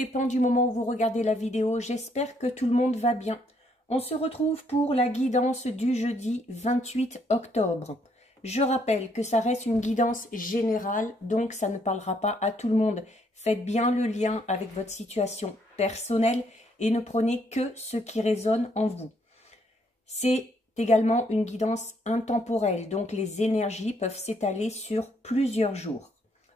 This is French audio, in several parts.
dépend du moment où vous regardez la vidéo. J'espère que tout le monde va bien. On se retrouve pour la guidance du jeudi 28 octobre. Je rappelle que ça reste une guidance générale, donc ça ne parlera pas à tout le monde. Faites bien le lien avec votre situation personnelle et ne prenez que ce qui résonne en vous. C'est également une guidance intemporelle, donc les énergies peuvent s'étaler sur plusieurs jours.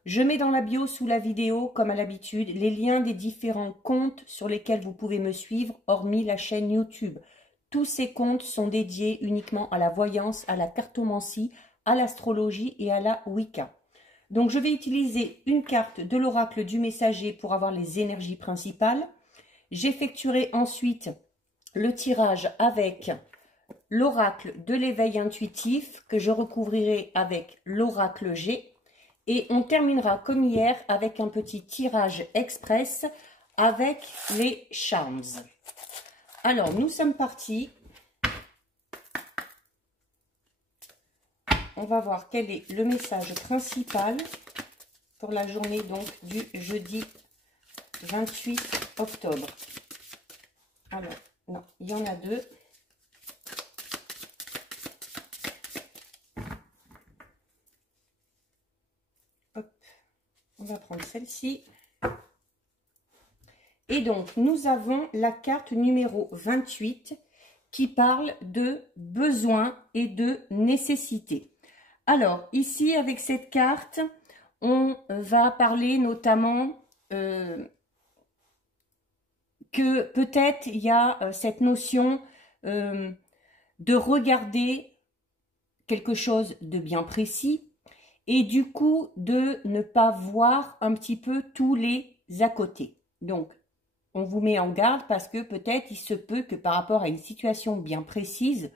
Je mets dans la bio sous la vidéo, comme à l'habitude, les liens des différents comptes sur lesquels vous pouvez me suivre, hormis la chaîne YouTube. Tous ces comptes sont dédiés uniquement à la voyance, à la cartomancie, à l'astrologie et à la Wicca. Donc je vais utiliser une carte de l'oracle du messager pour avoir les énergies principales. J'effectuerai ensuite le tirage avec l'oracle de l'éveil intuitif que je recouvrirai avec l'oracle G. Et on terminera comme hier avec un petit tirage express avec les charms. Alors, nous sommes partis. On va voir quel est le message principal pour la journée donc du jeudi 28 octobre. Alors, non, il y en a deux. Hop, on va prendre celle-ci. Et donc, nous avons la carte numéro 28 qui parle de besoin et de nécessité. Alors, ici, avec cette carte, on va parler notamment que peut-être il y a cette notion de regarder quelque chose de bien précis et du coup de ne pas voir un petit peu tous les à côté. Donc, on vous met en garde parce que peut-être il se peut que par rapport à une situation bien précise,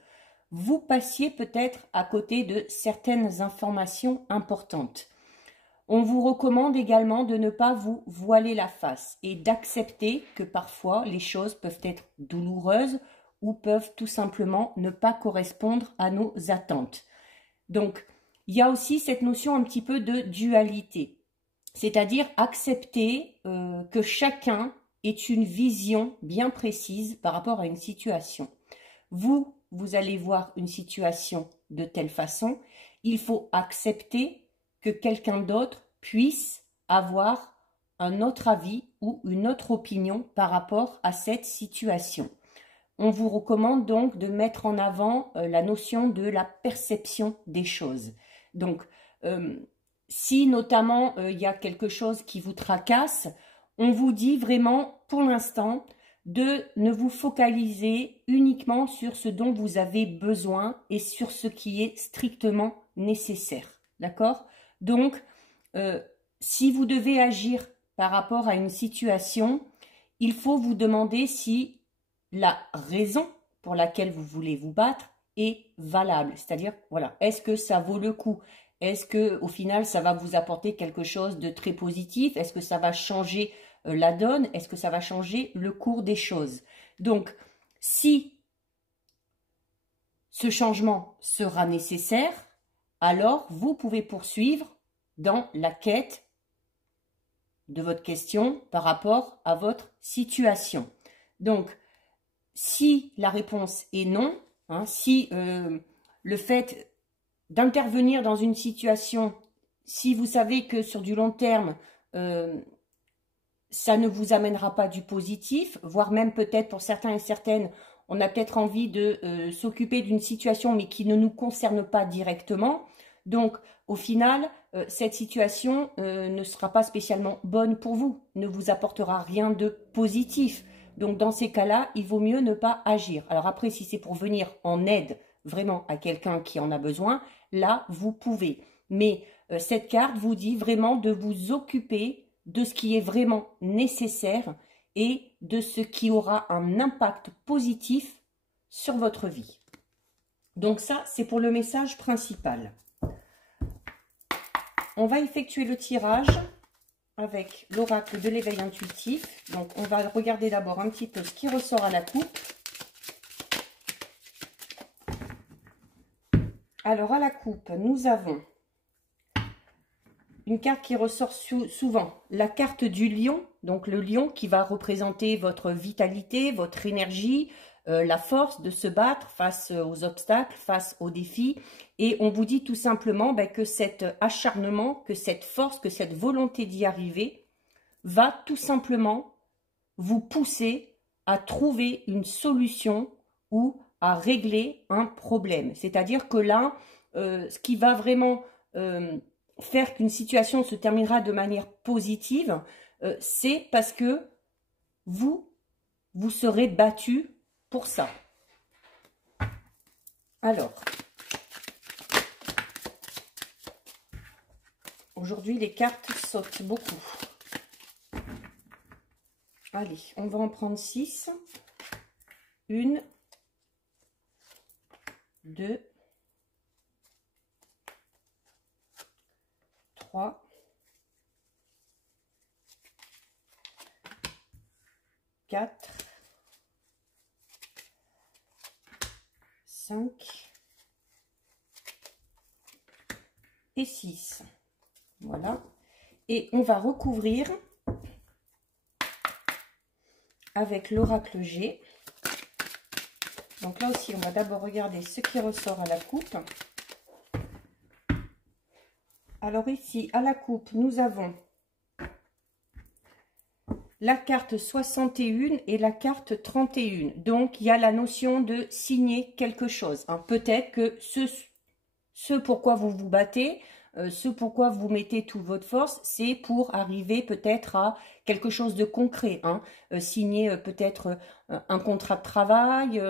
vous passiez peut-être à côté de certaines informations importantes. On vous recommande également de ne pas vous voiler la face et d'accepter que parfois les choses peuvent être douloureuses ou peuvent tout simplement ne pas correspondre à nos attentes. Donc, il y a aussi cette notion un petit peu de dualité, c'est-à-dire accepter que chacun est une vision bien précise par rapport à une situation. Vous allez voir une situation de telle façon, il faut accepter que quelqu'un d'autre puisse avoir un autre avis ou une autre opinion par rapport à cette situation. On vous recommande donc de mettre en avant la notion de la perception des choses. Donc, si notamment il y a quelque chose qui vous tracasse, on vous dit vraiment pour l'instant de ne vous focaliser uniquement sur ce dont vous avez besoin et sur ce qui est strictement nécessaire. D'accord? Donc, si vous devez agir par rapport à une situation, il faut vous demander si la raison pour laquelle vous voulez vous battre est valable. C'est-à-dire, voilà, est-ce que ça vaut le coup? Est-ce que au final, ça va vous apporter quelque chose de très positif? Est-ce que ça va changer la donne? Est-ce que ça va changer le cours des choses? Donc, si ce changement sera nécessaire, alors vous pouvez poursuivre dans la quête de votre question par rapport à votre situation. Donc, si la réponse est non, hein, si le fait d'intervenir dans une situation, si vous savez que sur du long terme, ça ne vous amènera pas du positif, voire même peut-être pour certains et certaines, on a peut-être envie de s'occuper d'une situation mais qui ne nous concerne pas directement. Donc, au final, cette situation ne sera pas spécialement bonne pour vous, ne vous apportera rien de positif. Donc, dans ces cas-là, il vaut mieux ne pas agir. Alors après, si c'est pour venir en aide vraiment à quelqu'un qui en a besoin, là, vous pouvez. Mais cette carte vous dit vraiment de vous occuper de ce qui est vraiment nécessaire et de ce qui aura un impact positif sur votre vie. Donc ça, c'est pour le message principal. On va effectuer le tirage avec l'oracle de l'éveil intuitif. Donc, on va regarder d'abord un petit peu ce qui ressort à la coupe. Alors, à la coupe, nous avons une carte qui ressort souvent, la carte du lion, donc le lion qui va représenter votre vitalité, votre énergie, la force de se battre face aux obstacles, face aux défis. Et on vous dit tout simplement que cet acharnement, que cette force, que cette volonté d'y arriver va tout simplement vous pousser à trouver une solution ou à régler un problème. C'est-à-dire que là, ce qui va vraiment faire qu'une situation se terminera de manière positive, c'est parce que vous serez battu pour ça. Alors, aujourd'hui, les cartes sautent beaucoup. Allez, on va en prendre 6. 1, 2, 3, 4, 5 et 6. Voilà. Et on va recouvrir avec l'oracle G. Donc là aussi, on va d'abord regarder ce qui ressort à la coupe. Alors ici, à la coupe, nous avons la carte 61 et la carte 31. Donc, il y a la notion de signer quelque chose. Hein. Peut-être que ce pourquoi vous vous battez, ce pourquoi vous mettez toute votre force, c'est pour arriver peut-être à quelque chose de concret. Hein. Signer peut-être un contrat de travail,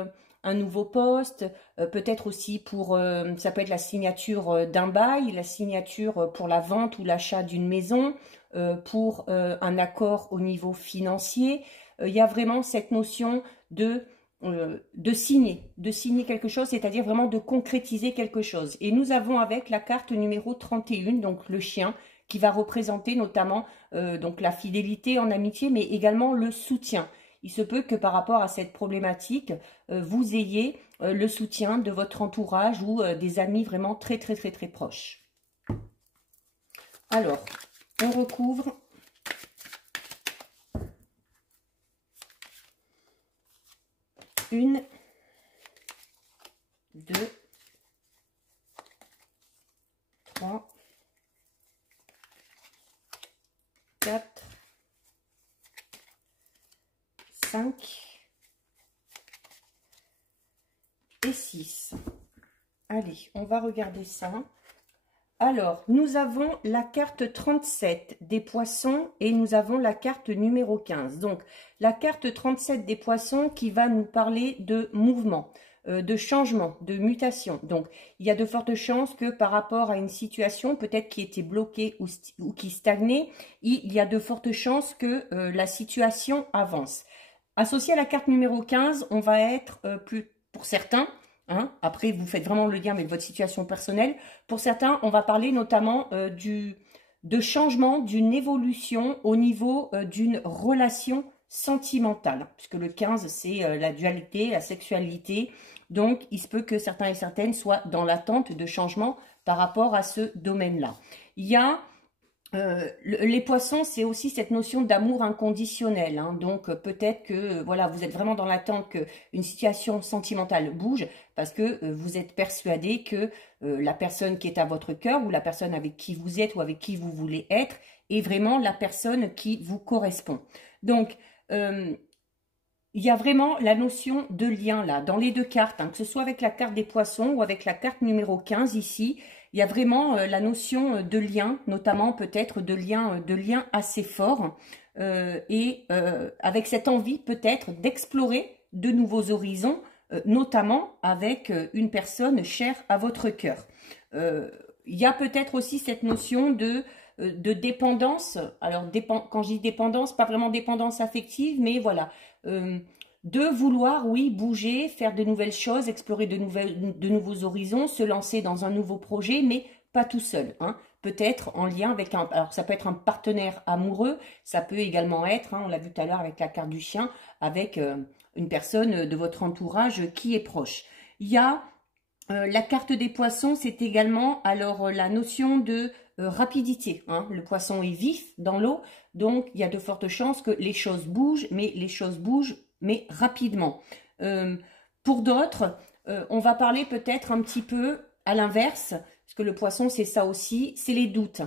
un nouveau poste, peut-être aussi pour, ça peut être la signature d'un bail, la signature pour la vente ou l'achat d'une maison, pour un accord au niveau financier. Il y a vraiment cette notion de signer quelque chose, c'est-à-dire vraiment de concrétiser quelque chose. Et nous avons avec la carte numéro 31, donc le chien, qui va représenter notamment donc la fidélité en amitié, mais également le soutien. Il se peut que par rapport à cette problématique, vous ayez le soutien de votre entourage ou des amis vraiment très proches. Alors, on recouvre. Une, 2, 3, 4, 5 et 6. Allez, on va regarder ça. Alors, nous avons la carte 37 des poissons et nous avons la carte numéro 15. Donc, la carte 37 des poissons qui va nous parler de mouvement, de changement, de mutation. Donc, il y a de fortes chances que par rapport à une situation peut-être qui était bloquée ou qui stagnait, il y a de fortes chances que la situation avance. Associé à la carte numéro 15, on va être plus, pour certains, hein, après, vous faites vraiment le lien avec votre situation personnelle. Pour certains, on va parler notamment de changement, d'une évolution au niveau d'une relation sentimentale. Puisque le 15, c'est la dualité, la sexualité. Donc, il se peut que certains et certaines soient dans l'attente de changement par rapport à ce domaine-là. Il y a... les poissons, c'est aussi cette notion d'amour inconditionnel. Hein. Donc, peut-être que voilà, vous êtes vraiment dans l'attente qu'une situation sentimentale bouge parce que vous êtes persuadé que la personne qui est à votre cœur ou la personne avec qui vous êtes ou avec qui vous voulez être est vraiment la personne qui vous correspond. Donc, il y a vraiment la notion de lien là, dans les deux cartes, hein, que ce soit avec la carte des poissons ou avec la carte numéro 15 ici. Il y a vraiment la notion de lien, notamment peut-être de lien assez fort et avec cette envie peut-être d'explorer de nouveaux horizons, notamment avec une personne chère à votre cœur. Il y a peut-être aussi cette notion de dépendance. Alors, quand je dis dépendance, pas vraiment dépendance affective, mais voilà, de vouloir, oui, bouger, faire de nouvelles choses, explorer de nouveaux horizons, se lancer dans un nouveau projet, mais pas tout seul. Hein. Peut-être en lien avec alors ça peut être un partenaire amoureux, ça peut également être, hein, on l'a vu tout à l'heure avec la carte du chien, avec une personne de votre entourage qui est proche. Il y a la carte des poissons, c'est également alors la notion de rapidité. Hein. Le poisson est vif dans l'eau, donc il y a de fortes chances que les choses bougent, mais rapidement. Pour d'autres, on va parler peut-être un petit peu à l'inverse, parce que le poisson, c'est ça aussi, c'est les doutes.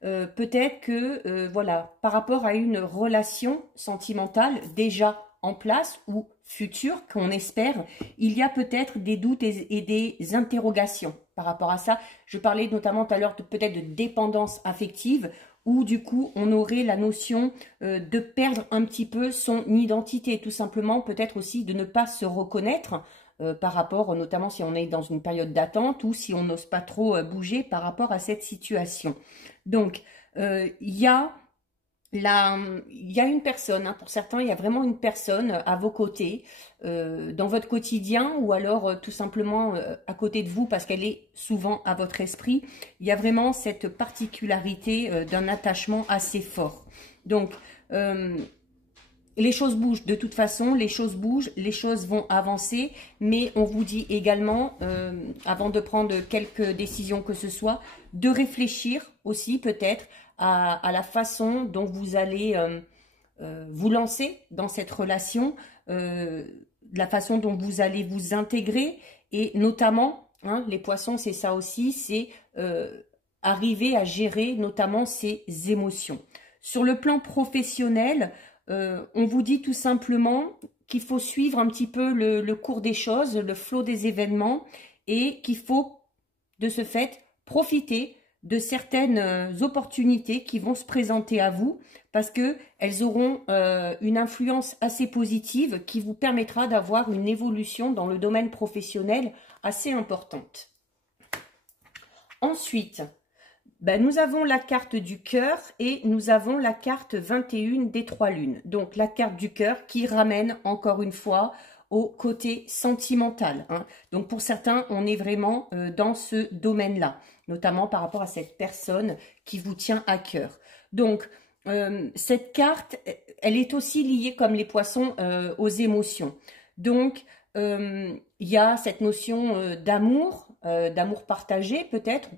Peut-être que, voilà, par rapport à une relation sentimentale déjà en place ou future, qu'on espère, il y a peut-être des doutes et des interrogations par rapport à ça. Je parlais notamment tout à l'heure peut-être de dépendance affective, où du coup on aurait la notion de perdre un petit peu son identité, tout simplement peut-être aussi de ne pas se reconnaître par rapport, notamment si on est dans une période d'attente ou si on n'ose pas trop bouger par rapport à cette situation. Donc, il y a une personne, hein, pour certains, il y a vraiment une personne à vos côtés, dans votre quotidien, ou alors tout simplement à côté de vous, parce qu'elle est souvent à votre esprit. Il y a vraiment cette particularité d'un attachement assez fort. Donc, les choses bougent de toute façon, les choses bougent, les choses vont avancer, mais on vous dit également, avant de prendre quelques décisions que ce soit, de réfléchir aussi peut-être à la façon dont vous allez vous lancer dans cette relation, la façon dont vous allez vous intégrer, et notamment, hein, les poissons, c'est ça aussi, c'est arriver à gérer notamment ses émotions. Sur le plan professionnel, on vous dit tout simplement qu'il faut suivre un petit peu le cours des choses, le flot des événements, et qu'il faut de ce fait profiter de certaines opportunités qui vont se présenter à vous, parce qu'elles auront une influence assez positive qui vous permettra d'avoir une évolution dans le domaine professionnel assez importante. Ensuite, ben, nous avons la carte du cœur et nous avons la carte 21 des 3 lunes. Donc la carte du cœur qui ramène encore une fois au côté sentimental. Hein. Donc pour certains, on est vraiment dans ce domaine-là, notamment par rapport à cette personne qui vous tient à cœur. Donc cette carte, elle est aussi liée comme les poissons aux émotions. Donc il y a cette notion d'amour partagé peut-être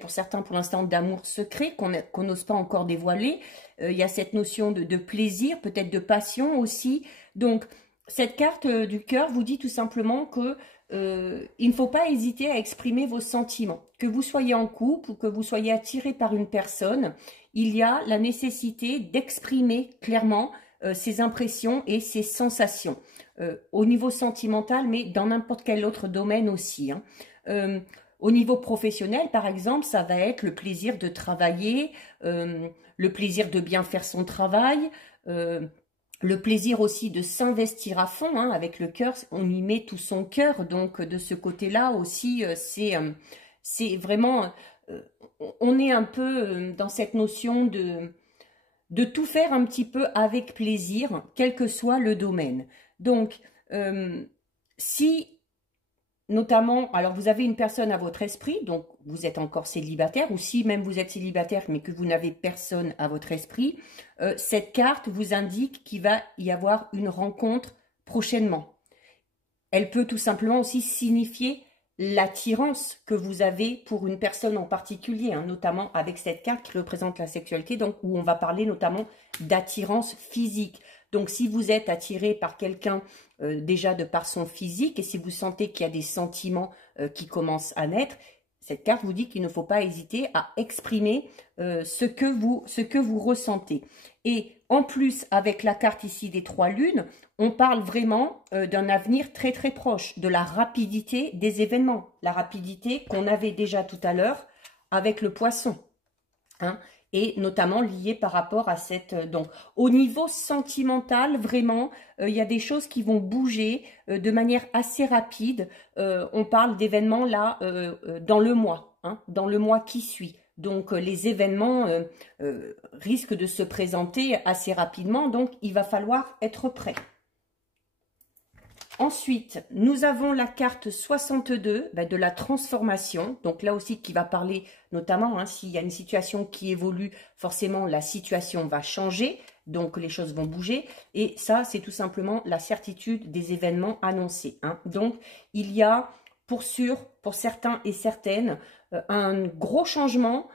pour certains pour l'instant d'amour secret qu'on n'ose pas encore dévoiler. Il y a cette notion de plaisir, peut-être de passion aussi. Donc cette carte du cœur vous dit tout simplement que il ne faut pas hésiter à exprimer vos sentiments. Que vous soyez en couple ou que vous soyez attiré par une personne, il y a la nécessité d'exprimer clairement ses impressions et ses sensations. Au niveau sentimental, mais dans n'importe quel autre domaine aussi. Hein. Au niveau professionnel, par exemple, ça va être le plaisir de travailler, le plaisir de bien faire son travail, le plaisir aussi de s'investir à fond, hein, avec le cœur, on y met tout son cœur, donc de ce côté-là aussi, c'est vraiment, on est un peu dans cette notion de tout faire un petit peu avec plaisir, quel que soit le domaine. Donc, si notamment, alors vous avez une personne à votre esprit, donc vous êtes encore célibataire, ou si même vous êtes célibataire mais que vous n'avez personne à votre esprit, cette carte vous indique qu'il va y avoir une rencontre prochainement. Elle peut tout simplement aussi signifier l'attirance que vous avez pour une personne en particulier, hein, notamment avec cette carte qui représente la sexualité, donc où on va parler notamment d'attirance physique. Donc si vous êtes attiré par quelqu'un déjà de par son physique, et si vous sentez qu'il y a des sentiments qui commencent à naître, cette carte vous dit qu'il ne faut pas hésiter à exprimer ce que vous ressentez. Et en plus, avec la carte ici des 3 lunes, on parle vraiment d'un avenir très très proche, de la rapidité des événements, la rapidité qu'on avait déjà tout à l'heure avec le poisson. Hein, et notamment lié par rapport à cette... donc, au niveau sentimental, vraiment, il y a des choses qui vont bouger de manière assez rapide. On parle d'événements là dans le mois, hein, dans le mois qui suit. Donc, les événements risquent de se présenter assez rapidement, donc il va falloir être prêt. Ensuite, nous avons la carte 62 de la transformation. Donc là aussi qui va parler notamment, hein, s'il y a une situation qui évolue, forcément la situation va changer. Donc les choses vont bouger. Et ça, c'est tout simplement la certitude des événements annoncés. Hein. Donc il y a pour sûr, pour certains et certaines, un gros changement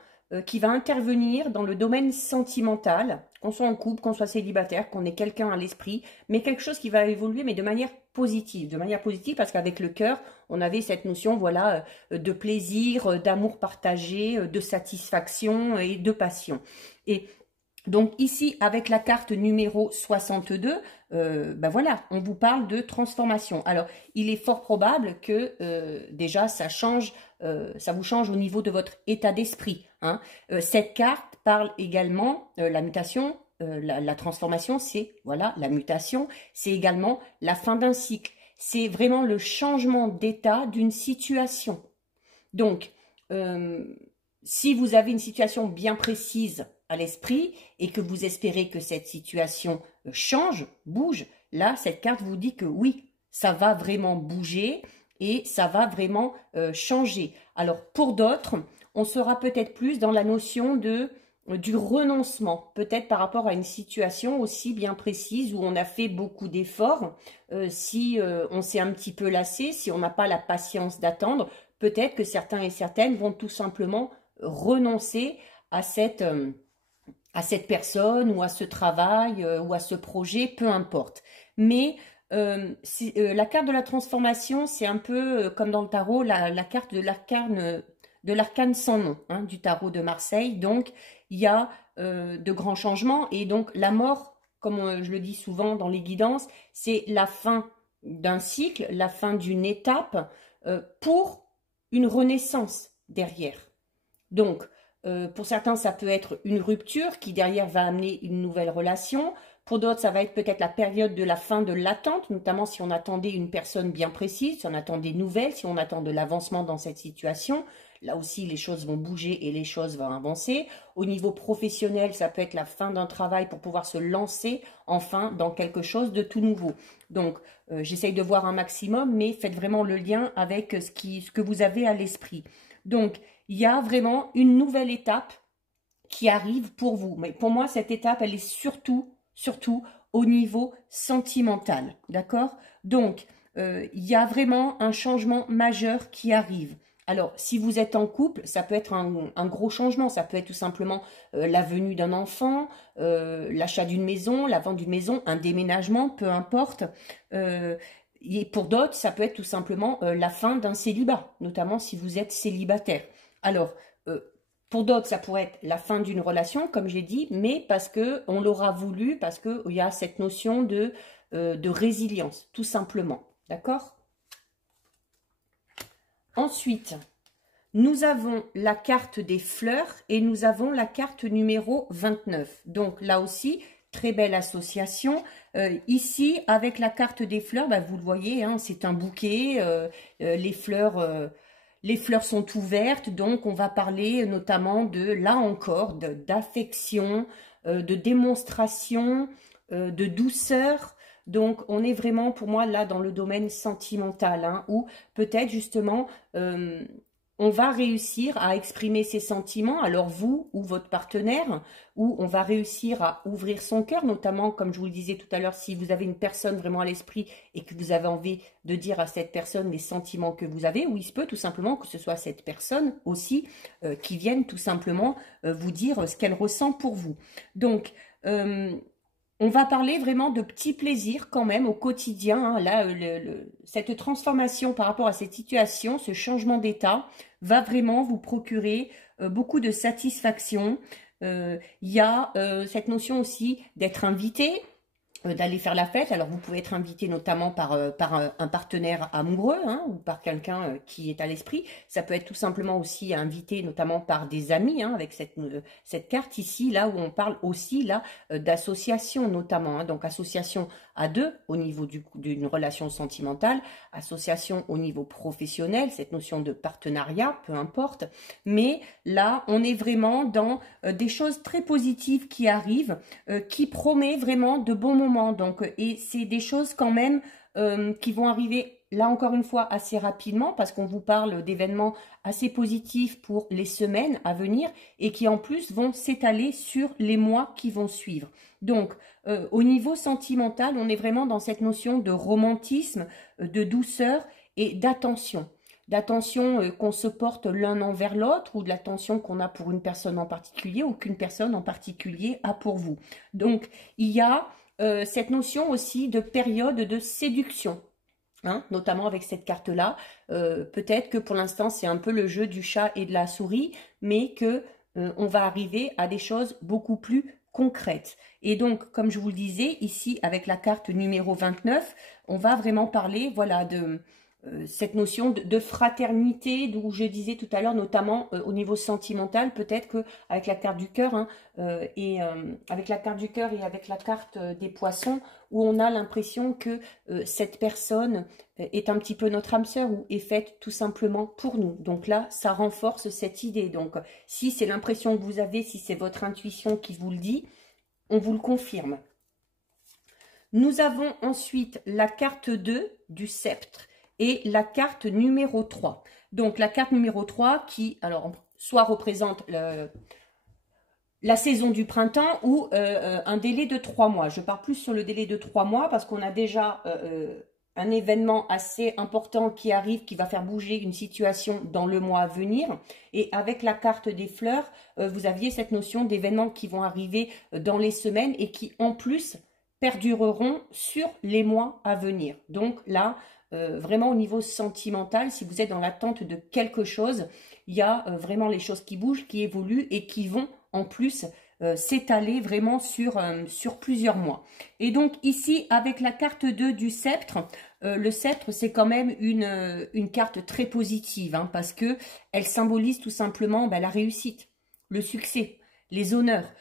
qui va intervenir dans le domaine sentimental, qu'on soit en couple, qu'on soit célibataire, qu'on ait quelqu'un à l'esprit, mais quelque chose qui va évoluer, mais de manière positive parce qu'avec le cœur, on avait cette notion, voilà, de plaisir, d'amour partagé, de satisfaction et de passion. Et donc ici, avec la carte numéro 62, ben voilà, on vous parle de transformation. Alors, il est fort probable que déjà, ça vous change au niveau de votre état d'esprit, hein. Cette carte parle également, la mutation, la transformation, c'est, voilà, la mutation, c'est également la fin d'un cycle. C'est vraiment le changement d'état d'une situation. Donc, si vous avez une situation bien précise à l'esprit et que vous espérez que cette situation change, bouge, là, cette carte vous dit que oui, ça va vraiment bouger et ça va vraiment changer. Alors, pour d'autres, on sera peut-être plus dans la notion du renoncement, peut-être par rapport à une situation aussi bien précise où on a fait beaucoup d'efforts. Si on s'est un petit peu lassé, si on n'a pas la patience d'attendre, peut-être que certains et certaines vont tout simplement renoncer à cette personne ou à ce travail ou à ce projet, peu importe. Mais la carte de la transformation, c'est un peu comme dans le tarot, la carte de l'arcane sans nom, hein, du tarot de Marseille. Donc, il y a de grands changements et donc la mort, comme je le dis souvent dans les guidances, c'est la fin d'un cycle, la fin d'une étape pour une renaissance derrière. Donc, pour certains, ça peut être une rupture qui derrière va amener une nouvelle relation. Pour d'autres, ça va être peut-être la période de la fin de l'attente, notamment si on attendait une personne bien précise, si on attend des nouvelles, si on attend de l'avancement dans cette situation. Là aussi, les choses vont bouger et les choses vont avancer. Au niveau professionnel, ça peut être la fin d'un travail pour pouvoir se lancer enfin dans quelque chose de tout nouveau. Donc, j'essaye de voir un maximum, mais faites vraiment le lien avec ce que vous avez à l'esprit. Donc, il y a vraiment une nouvelle étape qui arrive pour vous. Mais pour moi, cette étape, elle est surtout au niveau sentimental. D'accord? Donc, il y a vraiment un changement majeur qui arrive. Alors, si vous êtes en couple, ça peut être un gros changement. Ça peut être tout simplement la venue d'un enfant, l'achat d'une maison, la vente d'une maison, un déménagement, peu importe. Et pour d'autres, ça peut être tout simplement la fin d'un célibat, notamment si vous êtes célibataire. Alors, pour d'autres, ça pourrait être la fin d'une relation, comme j'ai dit, mais parce qu'on l'aura voulu, parce qu'il y a cette notion de résilience, tout simplement. D'accord ? Ensuite, nous avons la carte des fleurs et nous avons la carte numéro 29. Donc, là aussi, très belle association. Ici, avec la carte des fleurs, bah, vous le voyez, hein, c'est un bouquet. Les fleurs sont ouvertes, donc on va parler notamment là encore, d'affection, de démonstration, de douceur. Donc, on est vraiment, pour moi, là, dans le domaine sentimental, hein, où peut-être, justement, on va réussir à exprimer ses sentiments, alors vous ou votre partenaire, où on va réussir à ouvrir son cœur, notamment, comme je vous le disais tout à l'heure, si vous avez une personne vraiment à l'esprit et que vous avez envie de dire à cette personne les sentiments que vous avez, ou il se peut tout simplement que ce soit cette personne aussi qui vienne tout simplement vous dire ce qu'elle ressent pour vous. Donc, on va parler vraiment de petits plaisirs quand même au quotidien, hein. Là, cette transformation par rapport à cette situation, ce changement d'état, va vraiment vous procurer beaucoup de satisfaction. Il y a cette notion aussi d'être invité, d'aller faire la fête. Alors, vous pouvez être invité notamment par un partenaire amoureux, hein, ou par quelqu'un qui est à l'esprit. Ça peut être tout simplement aussi invité notamment par des amis, hein, avec cette carte ici, là où on parle aussi là d'association notamment, hein. Donc, association à deux au niveau d'une relation sentimentale, association au niveau professionnel, cette notion de partenariat, peu importe. Mais là, on est vraiment dans des choses très positives qui arrivent, qui promet vraiment de bons moments. Donc, et c'est des choses quand même qui vont arriver là encore une fois assez rapidement parce qu'on vous parle d'événements assez positifs pour les semaines à venir et qui en plus vont s'étaler sur les mois qui vont suivre. Donc, au niveau sentimental, on est vraiment dans cette notion de romantisme, de douceur et d'attention. d'attention qu'on se porte l'un envers l'autre ou de l'attention qu'on a pour une personne en particulier ou qu'une personne en particulier a pour vous. Donc, il y a cette notion aussi de période de séduction. Hein, notamment avec cette carte-là. Peut-être que pour l'instant, c'est un peu le jeu du chat et de la souris, mais que on va arriver à des choses beaucoup plus concrètes. Et donc, comme je vous le disais, ici, avec la carte numéro 29, on va vraiment parler, voilà, de cette notion de fraternité, d'où je disais tout à l'heure, notamment au niveau sentimental, peut-être qu'avec la carte du cœur, hein, avec la carte du cœur et avec la carte des poissons, où on a l'impression que cette personne est un petit peu notre âme sœur ou est faite tout simplement pour nous. Donc là, ça renforce cette idée. Donc, si c'est l'impression que vous avez, si c'est votre intuition qui vous le dit, on vous le confirme. Nous avons ensuite la carte 2 du sceptre et la carte numéro 3. Donc, la carte numéro 3 qui, alors, soit représente la saison du printemps ou un délai de 3 mois. Je pars plus sur le délai de 3 mois parce qu'on a déjà un événement assez important qui arrive, qui va faire bouger une situation dans le mois à venir. Et avec la carte des fleurs, vous aviez cette notion d'événements qui vont arriver dans les semaines et qui, en plus, perdureront sur les mois à venir. Donc là, vraiment au niveau sentimental, si vous êtes dans l'attente de quelque chose, il y a vraiment les choses qui bougent, qui évoluent et qui vont en plus s'étaler vraiment sur plusieurs mois. Et donc ici, avec la carte 2 du sceptre, le sceptre, c'est quand même une carte très positive, hein, parce que elle symbolise tout simplement la réussite, le succès, les honneurs.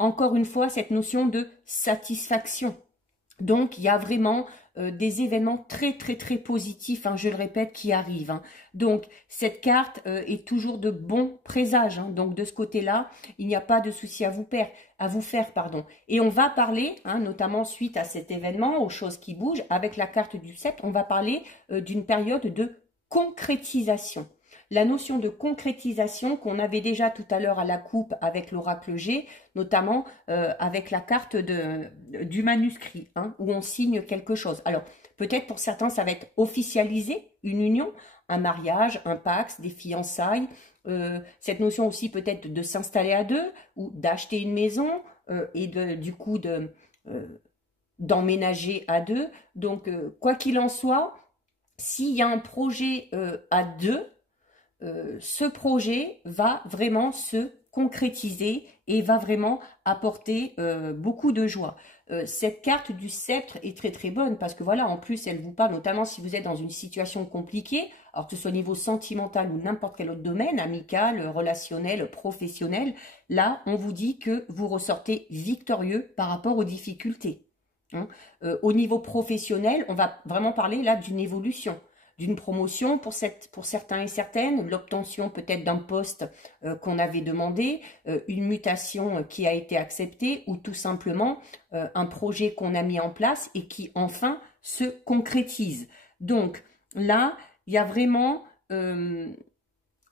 Encore une fois, cette notion de satisfaction. Donc, il y a vraiment des événements très, très, très positifs, hein, je le répète, qui arrivent. Hein. Donc, cette carte est toujours de bons présages. Hein. Donc, de ce côté-là, il n'y a pas de souci à vous faire. Et on va parler, hein, notamment suite à cet événement, aux choses qui bougent, avec la carte du sceptre, on va parler d'une période de concrétisation. La notion de concrétisation qu'on avait déjà tout à l'heure à la coupe avec l'oracle G, notamment avec la carte du manuscrit, hein, où on signe quelque chose. Alors, peut-être pour certains, ça va être officialiser une union, un mariage, un pax, des fiançailles. Cette notion aussi peut-être de s'installer à deux ou d'acheter une maison et du coup d'emménager à deux. Donc, quoi qu'il en soit, s'il y a un projet à deux, ce projet va vraiment se concrétiser et va vraiment apporter beaucoup de joie. Cette carte du sceptre est très très bonne parce que voilà, en plus elle vous parle notamment si vous êtes dans une situation compliquée, alors que ce soit au niveau sentimental ou n'importe quel autre domaine, amical, relationnel, professionnel, là on vous dit que vous ressortez victorieux par rapport aux difficultés. Hein. Au niveau professionnel, on va vraiment parler là d'une évolution, d'une promotion pour certains et certaines, l'obtention peut-être d'un poste qu'on avait demandé, une mutation qui a été acceptée ou tout simplement un projet qu'on a mis en place et qui enfin se concrétise. Donc là, il y a vraiment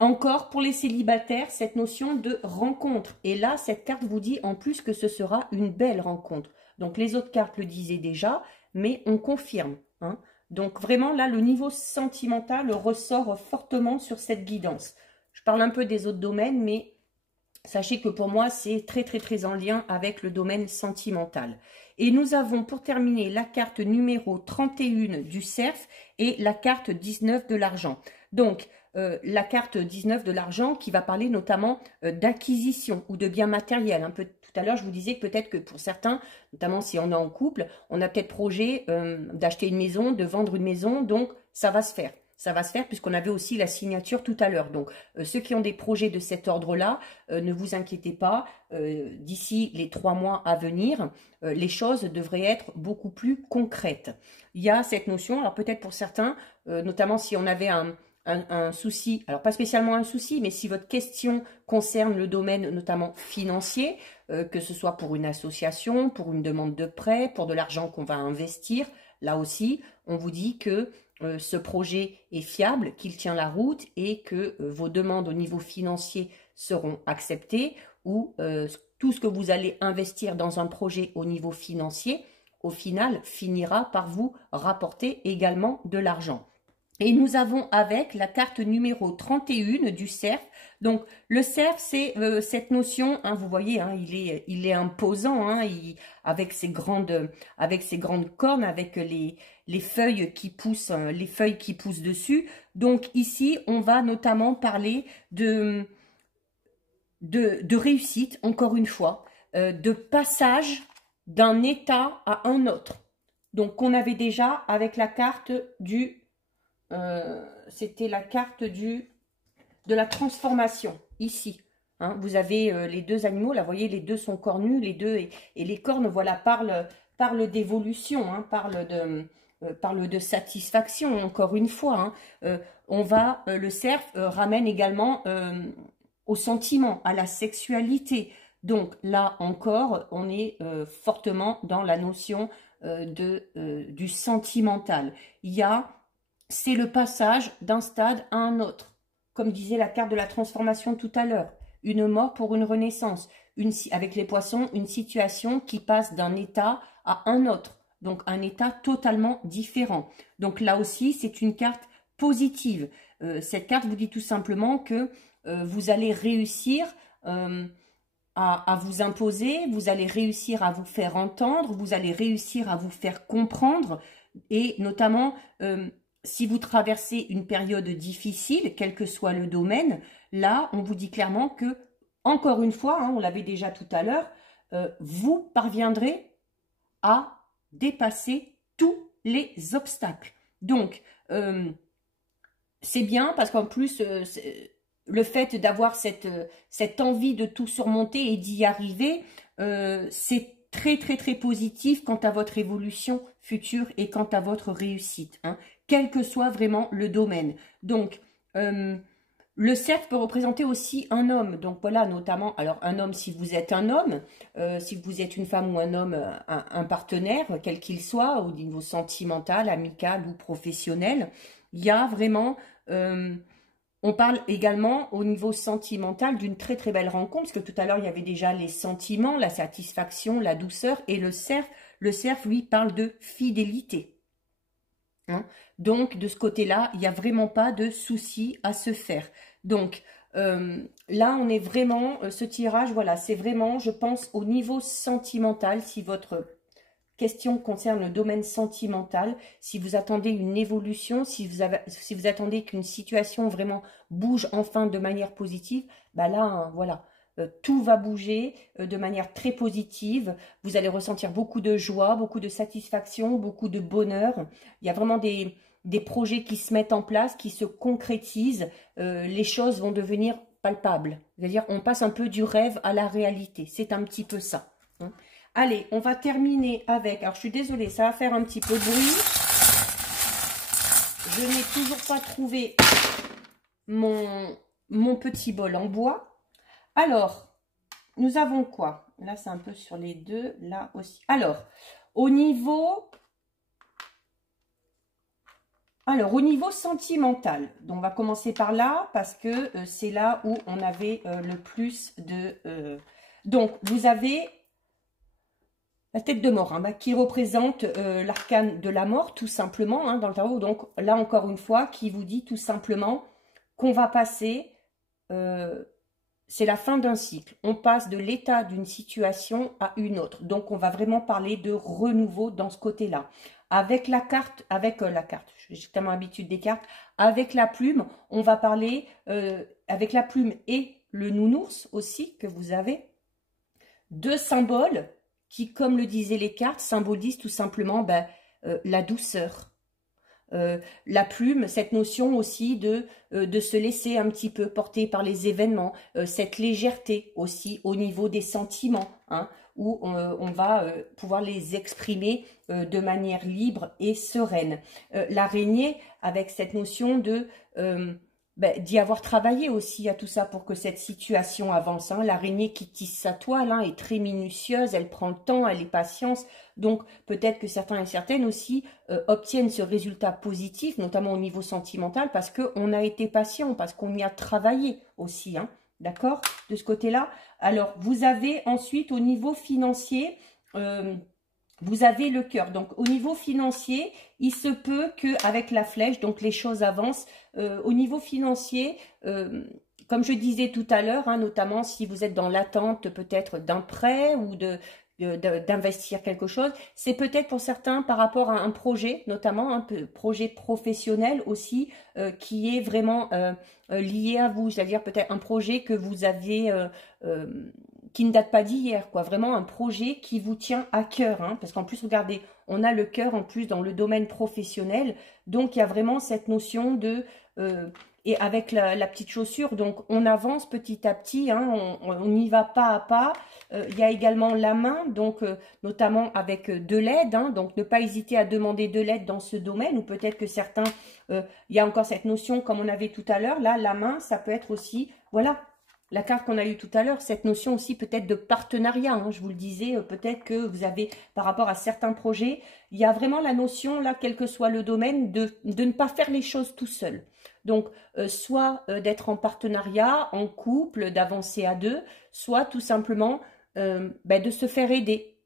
encore pour les célibataires cette notion de rencontre. Et là, cette carte vous dit en plus que ce sera une belle rencontre. Donc les autres cartes le disaient déjà, mais on confirme, hein. Donc vraiment là, le niveau sentimental ressort fortement sur cette guidance. Je parle un peu des autres domaines, mais sachez que pour moi, c'est très très très en lien avec le domaine sentimental. Et nous avons pour terminer la carte numéro 31 du cerf et la carte 19 de l'argent. Donc la carte 19 de l'argent qui va parler notamment d'acquisition ou de biens matériels. Un peu tout à l'heure, je vous disais que peut-être que pour certains, notamment si on est en couple, on a peut-être projet d'acheter une maison, de vendre une maison, donc ça va se faire. Ça va se faire puisqu'on avait aussi la signature tout à l'heure. Donc, ceux qui ont des projets de cet ordre-là, ne vous inquiétez pas. D'ici les 3 mois à venir, les choses devraient être beaucoup plus concrètes. Il y a cette notion, alors peut-être pour certains, notamment si on avait un souci, alors pas spécialement un souci, mais si votre question concerne le domaine notamment financier, que ce soit pour une association, pour une demande de prêt, pour de l'argent qu'on va investir, là aussi, on vous dit que ce projet est fiable, qu'il tient la route et que vos demandes au niveau financier seront acceptées ou tout ce que vous allez investir dans un projet au niveau financier, au final, finira par vous rapporter également de l'argent. Et nous avons avec la carte numéro 31 du cerf. Donc, le cerf, c'est cette notion, hein, vous voyez, hein, il est imposant, hein, avec ses grandes cornes, avec les feuilles qui poussent, dessus. Donc, ici, on va notamment parler de réussite, encore une fois, de passage d'un état à un autre. Donc, qu'on avait déjà avec la carte du... c'était la carte de la transformation, ici. Hein, vous avez les deux animaux, là, vous voyez, les deux sont cornus, les deux, et les cornes, voilà, parlent d'évolution, hein, parlent de satisfaction, encore une fois. Hein. Le cerf ramène également au sentiment, à la sexualité. Donc là encore, on est fortement dans la notion du sentimental. C'est le passage d'un stade à un autre. Comme disait la carte de la transformation tout à l'heure, une mort pour une renaissance. Avec les poissons, une situation qui passe d'un état à un autre. Donc un état totalement différent. Donc là aussi, c'est une carte positive. Cette carte vous dit tout simplement que vous allez réussir à vous imposer, vous allez réussir à vous faire entendre, vous allez réussir à vous faire comprendre, et notamment si vous traversez une période difficile, quel que soit le domaine, là on vous dit clairement que, encore une fois, hein, on l'avait déjà tout à l'heure, vous parviendrez à dépasser tous les obstacles. Donc c'est bien parce qu'en plus, le fait d'avoir cette envie de tout surmonter et d'y arriver, c'est très très très positif quant à votre évolution future et quant à votre réussite, hein, quel que soit vraiment le domaine. Donc, le cerf peut représenter aussi un homme. Donc voilà, notamment, alors un homme si vous êtes un homme, si vous êtes une femme ou un homme, un partenaire, quel qu'il soit, au niveau sentimental, amical ou professionnel, il y a vraiment... on parle également au niveau sentimental d'une très très belle rencontre, parce que tout à l'heure il y avait déjà les sentiments, la satisfaction, la douceur, et le cerf lui parle de fidélité. Hein, donc de ce côté-là, il n'y a vraiment pas de souci à se faire. Donc là on est vraiment, ce tirage, voilà, c'est vraiment, je pense, au niveau sentimental, si votre question concerne le domaine sentimental, si vous attendez une évolution, si vous attendez qu'une situation vraiment bouge enfin de manière positive, bah là, hein, voilà, tout va bouger de manière très positive. Vous allez ressentir beaucoup de joie, beaucoup de satisfaction, beaucoup de bonheur. Il y a vraiment des projets qui se mettent en place, qui se concrétisent. Les choses vont devenir palpables. C'est-à-dire, on passe un peu du rêve à la réalité. C'est un petit peu ça. Hein. Allez, on va terminer avec... Alors, je suis désolée, ça va faire un petit peu de bruit. Je n'ai toujours pas trouvé mon petit bol en bois. Alors, nous avons quoi? Là, c'est un peu sur les deux, là aussi. Alors, au niveau sentimental, donc on va commencer par là, parce que c'est là où on avait le plus de... donc, vous avez... la tête de mort, hein, qui représente l'arcane de la mort, tout simplement, hein, dans le tarot. Donc là, encore une fois, qui vous dit tout simplement qu'on va passer, c'est la fin d'un cycle. On passe de l'état d'une situation à une autre. Donc on va vraiment parler de renouveau dans ce côté-là. Avec la carte, j'ai tellement l'habitude des cartes, avec la plume, on va parler, avec la plume et le nounours aussi que vous avez, deux symboles qui, comme le disaient les cartes, symbolisent tout simplement la douceur. La plume, cette notion aussi de se laisser un petit peu porter par les événements, cette légèreté aussi au niveau des sentiments, hein, où on va pouvoir les exprimer de manière libre et sereine. L'araignée, avec cette notion de... d'y avoir travaillé aussi à tout ça pour que cette situation avance. Hein. L'araignée qui tisse sa toile, hein, est très minutieuse, elle prend le temps, elle est patiente. Donc peut-être que certains et certaines aussi obtiennent ce résultat positif, notamment au niveau sentimental, parce qu'on a été patient, parce qu'on y a travaillé aussi. Hein. D'accord? De ce côté-là. Alors, vous avez ensuite au niveau financier... vous avez le cœur. Donc, au niveau financier, il se peut qu'avec la flèche, donc les choses avancent. Au niveau financier, comme je disais tout à l'heure, hein, notamment si vous êtes dans l'attente peut-être d'un prêt ou d'investir quelque chose, c'est peut-être pour certains par rapport à un projet, notamment un projet professionnel aussi, qui est vraiment lié à vous, c'est-à-dire peut-être un projet que vous aviez qui ne date pas d'hier, quoi. Vraiment un projet qui vous tient à cœur, hein, parce qu'en plus, regardez, on a le cœur en plus dans le domaine professionnel, donc il y a vraiment cette notion de et avec la petite chaussure, donc on avance petit à petit, hein, on y va pas à pas. Il y a également la main, donc notamment avec de l'aide, hein, donc ne pas hésiter à demander de l'aide dans ce domaine, ou peut-être que certains, il y a encore cette notion comme on avait tout à l'heure, là la main, ça peut être aussi, voilà, la carte qu'on a eue tout à l'heure, cette notion aussi peut-être de partenariat, hein, je vous le disais, peut-être que vous avez, par rapport à certains projets, il y a vraiment la notion, là, quel que soit le domaine, de ne pas faire les choses tout seul. Donc, soit d'être en partenariat, en couple, d'avancer à deux, soit tout simplement de se faire aider,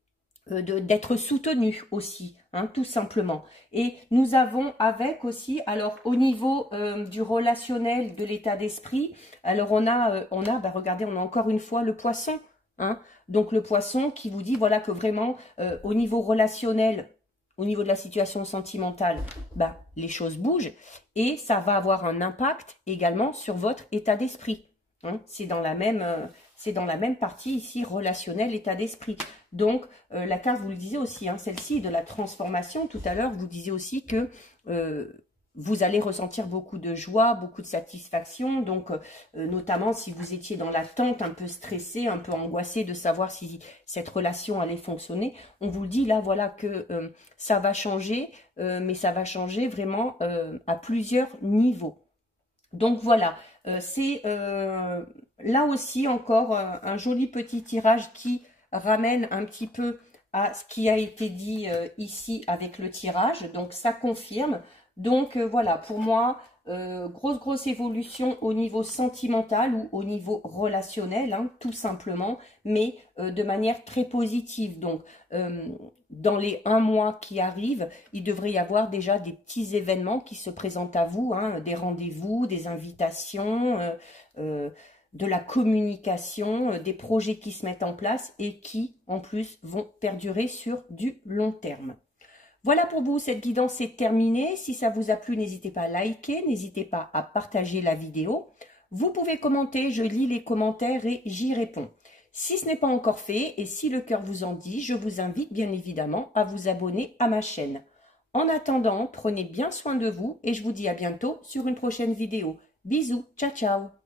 d'être soutenu aussi, hein, tout simplement. Et nous avons avec aussi, alors au niveau du relationnel, de l'état d'esprit, alors regardez, on a encore une fois le poisson, hein, donc le poisson qui vous dit, voilà, que vraiment, au niveau relationnel, au niveau de la situation sentimentale, les choses bougent et ça va avoir un impact également sur votre état d'esprit. Hein. C'est dans la même partie ici, relationnel, état d'esprit. Donc, la carte, vous le disiez aussi, hein, celle-ci de la transformation, tout à l'heure, vous disiez aussi que vous allez ressentir beaucoup de joie, beaucoup de satisfaction. Donc, notamment si vous étiez dans l'attente, un peu stressé, un peu angoissé de savoir si cette relation allait fonctionner. On vous le dit là, voilà, que ça va changer, mais ça va changer vraiment à plusieurs niveaux. Donc voilà, c'est là aussi encore un joli petit tirage qui ramène un petit peu à ce qui a été dit ici avec le tirage. Donc ça confirme. Donc voilà, pour moi, grosse évolution au niveau sentimental ou au niveau relationnel, hein, tout simplement, mais de manière très positive. Donc dans les 1 mois qui arrivent, il devrait y avoir déjà des petits événements qui se présentent à vous, hein, des rendez-vous, des invitations, de la communication, des projets qui se mettent en place et qui, en plus, vont perdurer sur du long terme. Voilà pour vous, cette guidance est terminée. Si ça vous a plu, n'hésitez pas à liker, n'hésitez pas à partager la vidéo. Vous pouvez commenter, je lis les commentaires et j'y réponds. Si ce n'est pas encore fait et si le cœur vous en dit, je vous invite bien évidemment à vous abonner à ma chaîne. En attendant, prenez bien soin de vous et je vous dis à bientôt sur une prochaine vidéo. Bisous, ciao ciao.